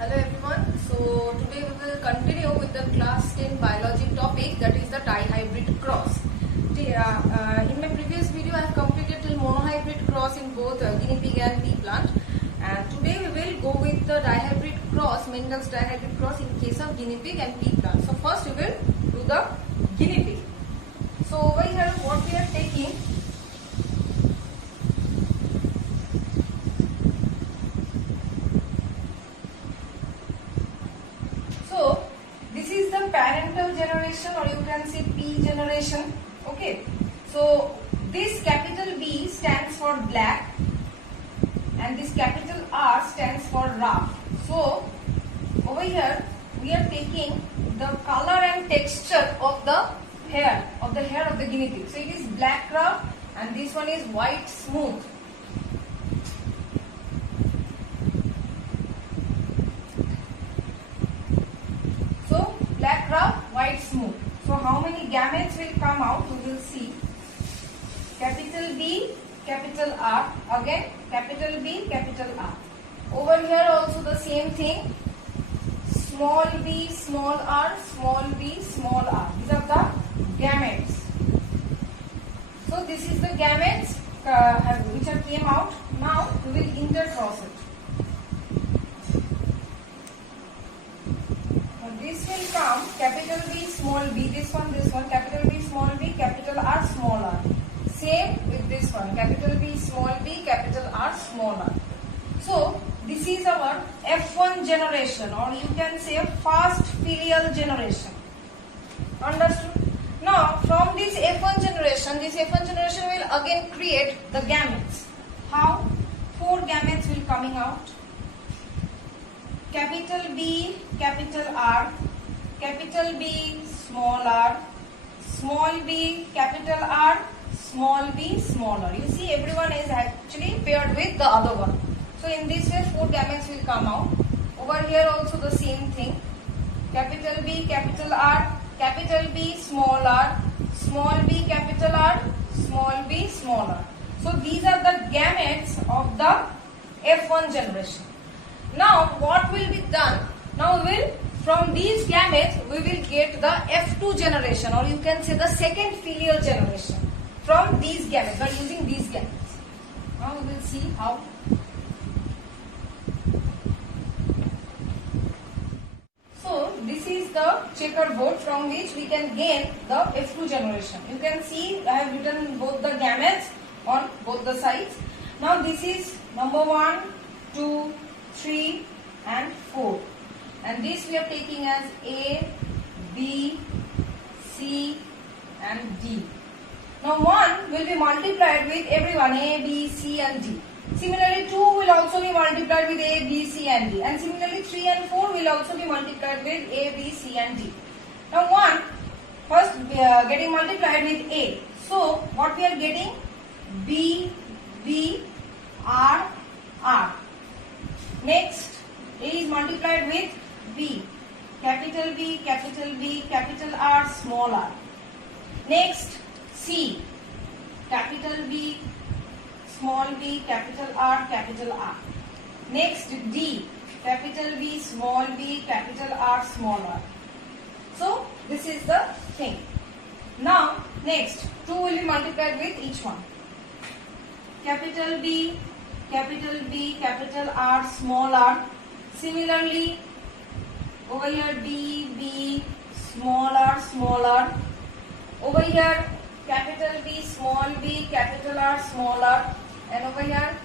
Hello everyone. So today we will continue with the class 10 biology topic, that is the dihybrid cross. In my previous video I have completed till monohybrid cross in both guinea pig and pea plant, and today we will go with the dihybrid cross, Mendel's dihybrid cross in case of guinea pig and pea plant. So first we will do the guinea pig. So over here what we are taking, parental generation, or you can say P generation. Okay, so this capital B stands for black and this capital R stands for rough. So over here we are taking the color and texture of the hair of the guinea pig. So it is black rough and this one is white smooth. Black rough, white smooth. So how many gametes will come out? We will see. Capital B, capital R. Again, capital B, capital R. Over here also the same thing. Small b, small r, small b, small r. These are the gametes. So this is the gametes which are came out. Now we will intercross it. This will come capital B, small b, this one, capital B, small b, capital R, small r. Same with this one, capital B, small b, capital R, small r. So, this is our F1 generation, or you can say first filial generation. Understood? Now, from this F1 generation will again create the gametes. How? 4 gametes will coming out. Capital B, capital R, capital B, small r, small b, capital R, small b, small r. You see, everyone is actually paired with the other one. So in this way 4 gametes will come out. Over here also the same thing. Capital B, capital R, capital B, small r, small b, capital R, small b, small r. So these are the gametes of the F1 generation. Now what will be done? Now from these gametes we will get the F2 generation, or you can say the second filial generation from these gametes, by using these gametes. Now we will see how. So this is the checkerboard from which we can gain the F2 generation. You can see I have written both the gametes on both the sides. Now this is number 1, 2, 3 and 4, and this we are taking as A, B, C and D. Now 1 will be multiplied with everyone, A, B, C and D. Similarly 2 will also be multiplied with A, B, C and D, and similarly 3 and 4 will also be multiplied with A, B, C and D. Now 1 first getting multiplied with A. So what we are getting? B, B, R, R. Next, A is multiplied with B, capital B, capital B, capital R, small r. Next, C, capital B, small b, capital R, capital R. Next, D, capital B, small b, capital R, small r. So, this is the thing. Now, next, 2 will be multiplied with each one. Capital B, capital R, small r. Similarly, over here D, B, small r, small r. Over here, capital B, small b, capital R, small r. And over here,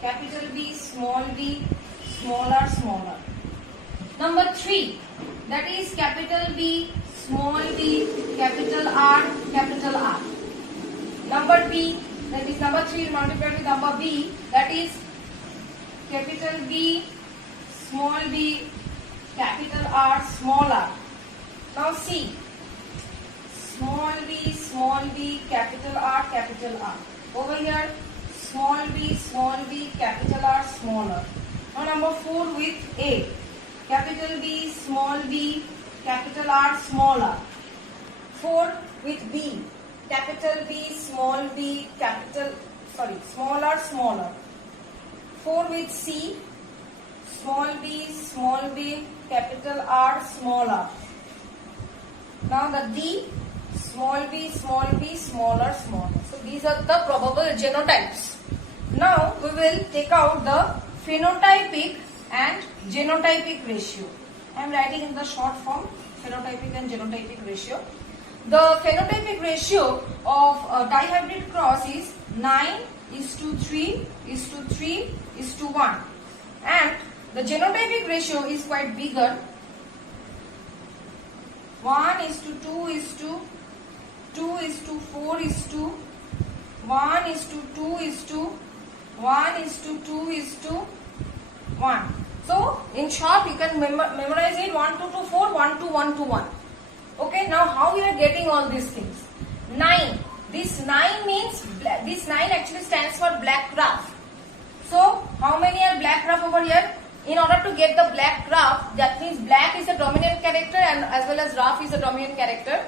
capital B, small b, small r, small r. Number 3, that is capital B, small b, capital R, capital R. Number B, that is number 3 multiplied with number B, that is capital B, small b, capital R, small r. Now see, small b, capital R, capital R. Over here, small b, capital R, small r. Now number 4 with A, capital B, small b, capital R, small r. 4 with B, capital B, small b, small r, small r. 4 with C, small b, capital R, small r. Now the D, small b, smaller, smaller. So these are the probable genotypes. Now we will take out the phenotypic and genotypic ratio. I am writing in the short form, phenotypic and genotypic ratio. The phenotypic ratio of a dihybrid cross is 9:3:3:1, and the genotypic ratio is quite bigger, 1:2:1:2:1:1. So in short you can memorize it 1:2:4, 1:1:1. Okay, now how we are getting all these things? 9. This 9 means, this 9 actually stands for black graph. So how many are black graph over here? In order to get the black graph, that means black is the dominant character and as well as rough is the dominant character.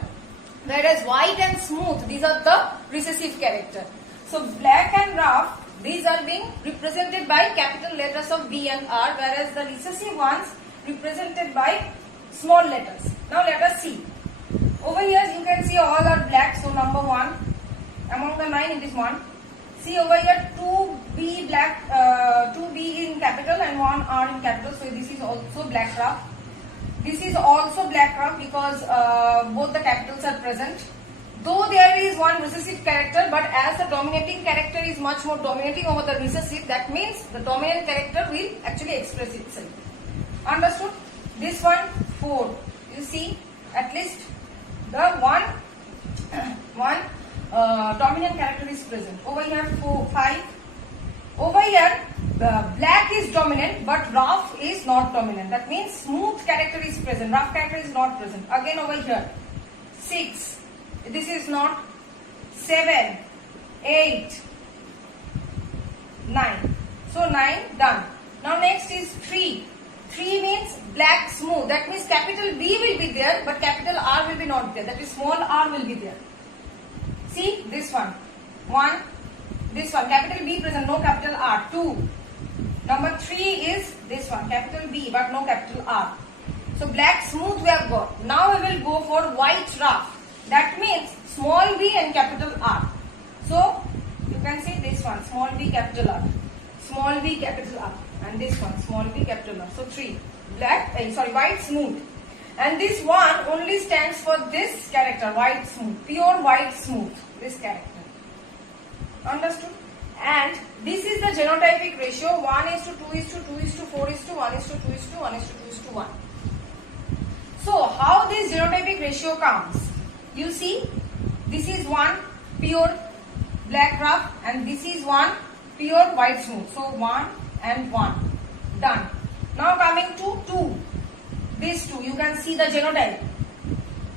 Whereas white and smooth, these are the recessive character. So black and rough, these are being represented by capital letters of B and R, whereas the recessive ones represented by small letters. Now let us see. Over here you can see all are black, so number 1. Among the 9 it is 1. See over here 2B black, 2B in capital and 1 R in capital, so this is also black graph. This is also black graph because both the capitals are present. Though there is one recessive character, but as the dominating character is much more dominating over the recessive, that means the dominant character will actually express itself. Understood? This one 4. You see at least the one dominant character is present. Over here 4, 5. Over here black is dominant but rough is not dominant. That means smooth character is present, rough character is not present. Again over here 6. This is not 7, 8, 9. So 9 done. Now next is 3. 3 means black smooth. That means capital B will be there but capital R will be not there. That is small r will be there. See this one. 1. This one. Capital B present, no capital R. 2. Number 3 is this one. Capital B but no capital R. So black smooth we have got. Now we will go for white rough. That means small b and capital R. So you can see this one. Small b capital R. Small b capital R. And this one. Small b capital R. So 3. Black, white smooth. And this one only stands for this character, white smooth, pure white smooth, this character. Understood? And this is the genotypic ratio 1:2:2:4:1:2:1:2:1. So how this genotypic ratio comes? You see, this is one pure black graph and this is one pure white smooth. So 1 and 1. Done. Now coming to 2. These 2, you can see the genotype.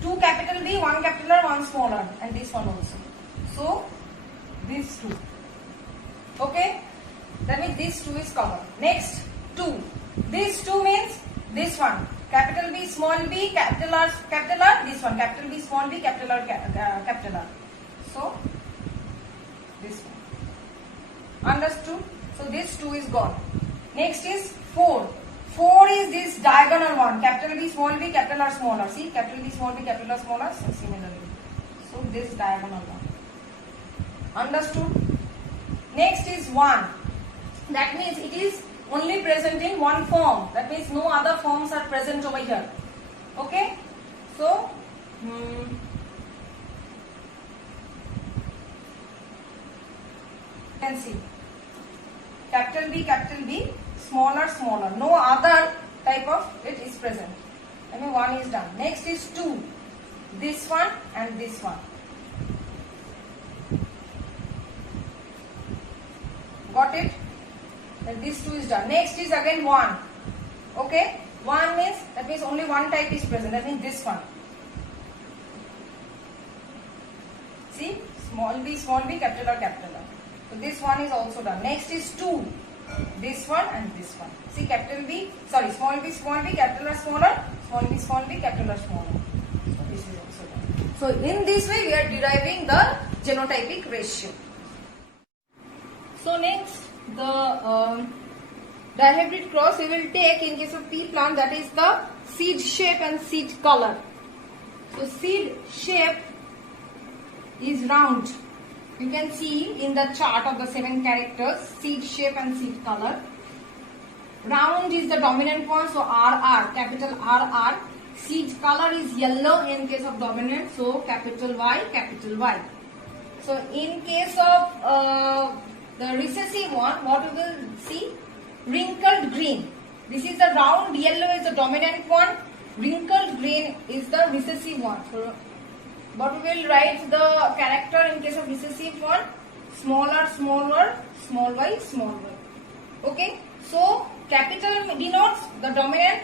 2 capital B, 1 capital R, 1 small r, and this one also. So, these 2. Okay? That means this 2 is common. Next, 2. This 2 means this one. Capital B, small b, capital R, this one. Capital B, small b, capital R, capital R. So, this one. Understood? So, this 2 is gone. Next is 4. 4 is this diagonal one, capital B, small b, capital R, small r. See, capital B, small b, capital R, small r, so similarly. So, this diagonal one. Understood? Next is 1. That means it is only present in one form. That means no other forms are present over here. Okay? So, you can see. Capital B, smaller, smaller. No other type of it is present. I mean 1 is done. Next is 2. This one and this one. Got it? And this 2 is done. Next is again 1. Okay? 1 means, that means only one type is present. That means this one. See? Small b, capital R, capital R. So this one is also done. Next is 2. This one and this one. See, capital B, small b, capital R, smaller, small b, capital R, smaller. So this is also done. So in this way we are deriving the genotypic ratio. So next, the Dihybrid cross we will take in case of pea plant, that is the seed shape and seed color. So seed shape is round. You can see in the chart of the 7 characters, seed shape and seed color. Round is the dominant one, so RR, capital RR. Seed color is yellow in case of dominant, so capital Y, capital Y. So in case of the recessive one, what we will see? Wrinkled green. This is the round yellow is the dominant one. Wrinkled green is the recessive one. So but we will write the character in case of recessive one, smaller, smaller, small y, small y. Okay. So capital denotes the dominant,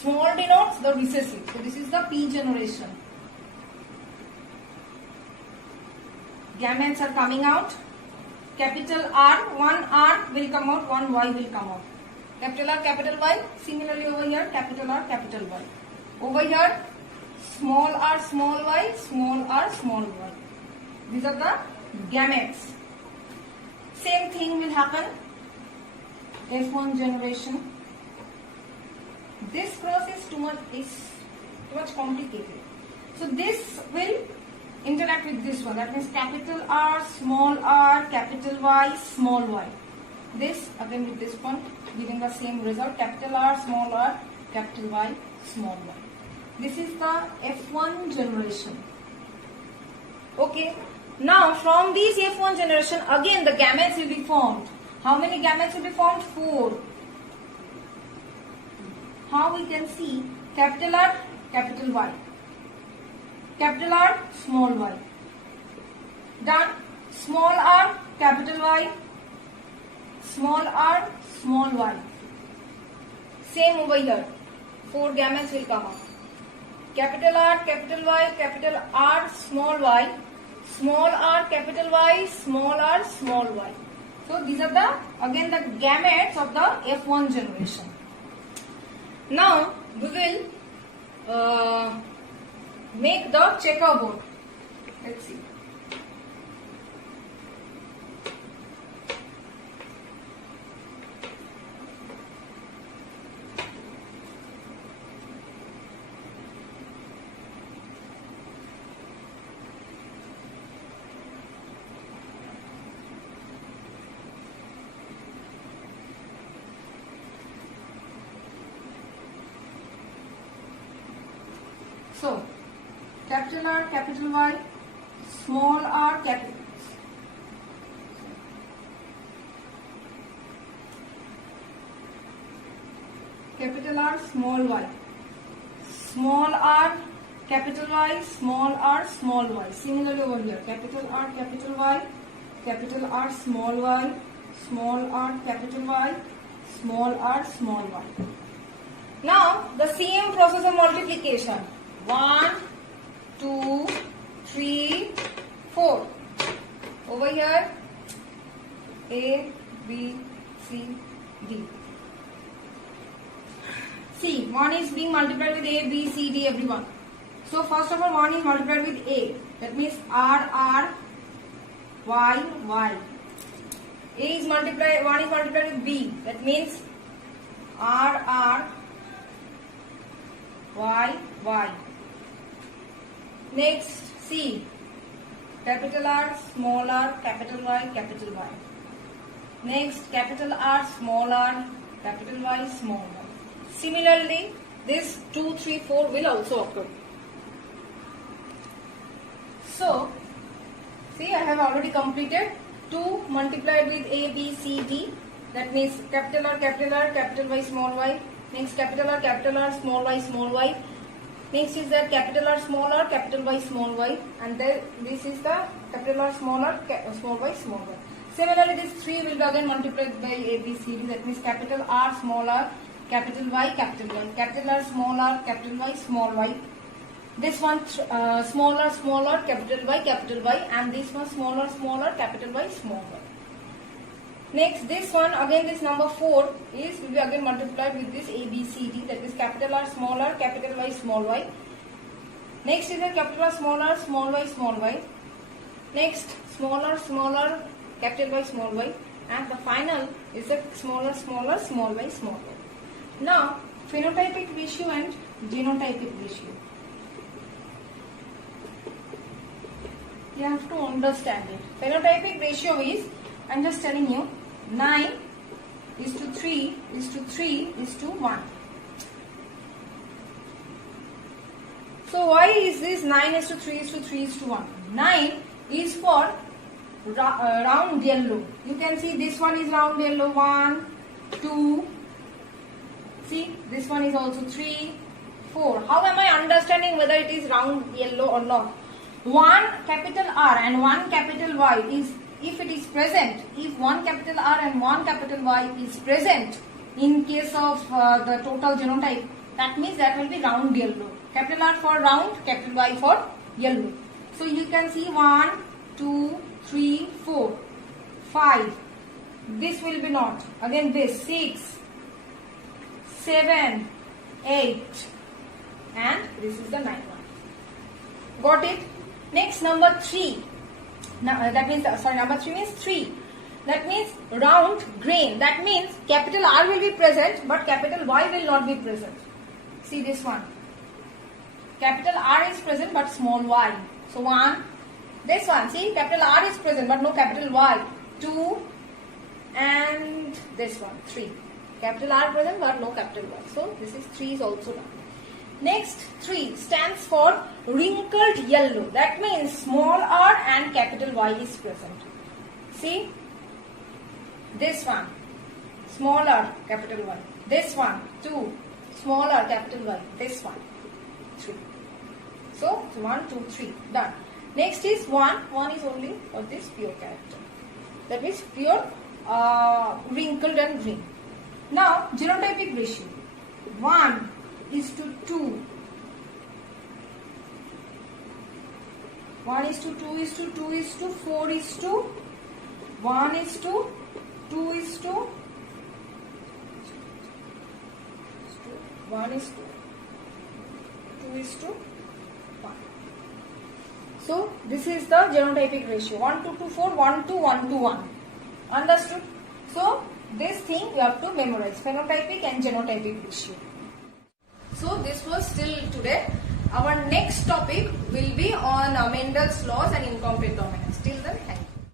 small denotes the recessive. So this is the P generation. Gametes are coming out. Capital R, one R will come out, one Y will come out. Capital R, capital Y. Similarly over here, capital R, capital Y. Over here, small r, small y, small r, small y. These are the gametes. Same thing will happen. F1 generation. This cross is too much complicated. So this will interact with this one. That means capital R, capital Y, small y. This again with this one giving the same result. Capital R, capital Y, small y. This is the F1 generation. Okay. Now from this F1 generation, again the gametes will be formed. How many gametes will be formed? 4. How we can see? Capital R, capital Y. Capital R, small y. Done. Small r, capital Y. Small r, small y. Same over here. 4 gametes will come out. Capital R, capital Y, capital R, small y. Small r, capital Y, small r, small y. So these are the again the gametes of the F1 generation. Now we will make the checkerboard. Let's see. So, capital R, capital Y, small r, capital R, small y. Small r, capital Y, small r, small y. Similarly over here, capital R, capital Y, capital R, small y, small r, capital Y, small r, small y. Now, the same process of multiplication. 1, 2, 3, 4. Over here, A, B, C, D. See, 1 is being multiplied with A, B, C, D, everyone. So, first of all, 1 is multiplied with A. That means R, R, Y, Y. A is multiplied, 1 is multiplied with B. That means R, R, Y, Y. Next, C. Capital R, small r, capital Y, capital Y. Next, capital R, small r, capital Y, small y. Similarly, this 2, 3, 4 will also occur. So, see, I have already completed 2 multiplied with A, B, C, D. That means capital R, capital Y, small y. Next, capital R, small y. Next is the capital R, capital Y, small y. And then this is the capital R, small y, small y. Similarly, this 3 will be again multiplied by A, B, C, D. That means capital R, capital Y, capital Y. Capital R, capital Y, small y. This one smaller, capital Y. And this one smaller, capital Y, small y. Next, this one, again this number 4 is will be again multiplied with this A, B, C, D. That is capital R, capital Y, small y. Next is the capital R, small y. Next, smaller, capital Y, small y. and the final is a smaller, smaller, small by smaller. Now, phenotypic ratio and genotypic ratio. You have to understand it. Phenotypic ratio is, I am just telling you, 9:3:3:1. So why is this 9:3:3:1? 9 is for round yellow. You can see this one is round yellow. 1, 2. See, this one is also 3, 4. How am I understanding whether it is round yellow or not? 1 capital R and 1 capital Y is, if it is present, if 1 capital R and 1 capital Y is present in case of the total genotype, that means that will be round yellow. Capital R for round, capital Y for yellow. So you can see 1, 2, 3, 4, 5. This will be not. Again this 6, 7, 8, and this is the 9 one. Got it? Next, number 3. Now, that means, number 3 means 3. That means round grain. That means capital R will be present, but capital Y will not be present. See this one. Capital R is present, but small y. So 1. This one, see, capital R is present, but no capital Y. 2. And this one, 3. Capital R present, but no capital Y. So this is 3 is also done. Next, 3 stands for wrinkled yellow. That means small r and capital Y is present. See, this one, smaller capital Y. This one, 2, smaller capital Y. This one, 3. So, 1, 2, 3, done. Next is 1. 1 is only for this pure character. That means pure wrinkled and green. Now, genotypic ratio. 1 is to 2. 1 is to 2 is to 2 is to 4 is to 1 is to 2 is to 1 is to 2 is to 1. So this is the genotypic ratio. 1 to 2, 4, 1 to 1 to 1. Understood? So this thing you have to memorize. Phenotypic and genotypic ratio. So this was still today. Our next topic will be on Mendel's laws and incomplete dominance. Till then, thank you.